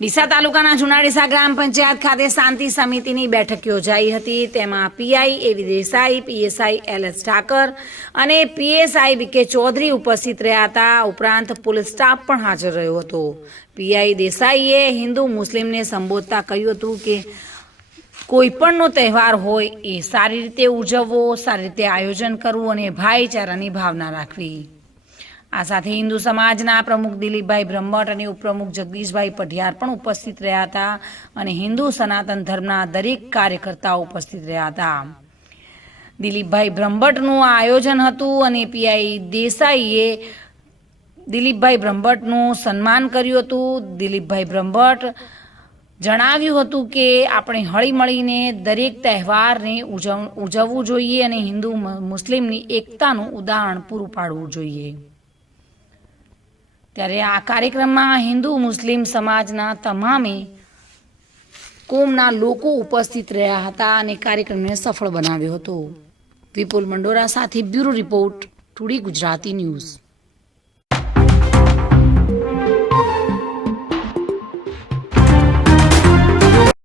ડીસા તાલુકાના જુનાડીસા ગ્રામ પંચાયત ખાતે શાંતિ સમિતિની બેઠક યોજાઈ હતી। તેમાં પીઆઈ એવી દેસાઈ, પીએસઆઈ એલએસ ઠાકર અને પીએસઆઈ વીકે ચૌધરી ઉપસ્થિત રહ્યા હતા। ઉપરાંત પોલીસ સ્ટાફ પણ હાજર રહ્યો હતો। પીઆઈ દેસાઈએ હિન્દુ મુસ્લિમને સંબોધતા કહ્યું હતું કે કોઈપણનો તહેવાર હોય એ સારી રીતે ઉજવવો, સારી રીતે આયોજન કરવું અને ભાઈચારાની ભાવના રાખવી। આ સાથે હિન્દુ સમાજના પ્રમુખ દિલીપભાઈ બ્રહ્મટ અને ઉપપ્રમુખ જગદીશભાઈ પઢિયાર પણ ઉપસ્થિત રહ્યા હતા અને હિન્દુ સનાતન ધર્મના દરેક કાર્યકર્તાઓ ઉપસ્થિત રહ્યા હતા। દિલીપભાઈ બ્રહ્મટનું આ આયોજન હતું અને પીઆઈ દેસાઈએ દિલીપભાઈ બ્રહ્મટનું સન્માન કર્યું હતું। દિલીપભાઈ બ્રહ્મટ જણાવ્યું હતું કે આપણે હળીમળીને દરેક તહેવારને ઉજવવું જોઈએ અને હિન્દુ મુસ્લિમની એકતાનું ઉદાહરણ પૂરું પાડવું જોઈએ। ત્યારે આ કાર્યક્રમમાં હિન્દુ મુસ્લિમ સમાજના તમામે કોમના લોકો ઉપસ્થિત રહ્યા હતા અને કાર્યક્રમને સફળ બનાવ્યો હતો। વિપુલ મંડોરા સાથે bureau report, today Gujarati news.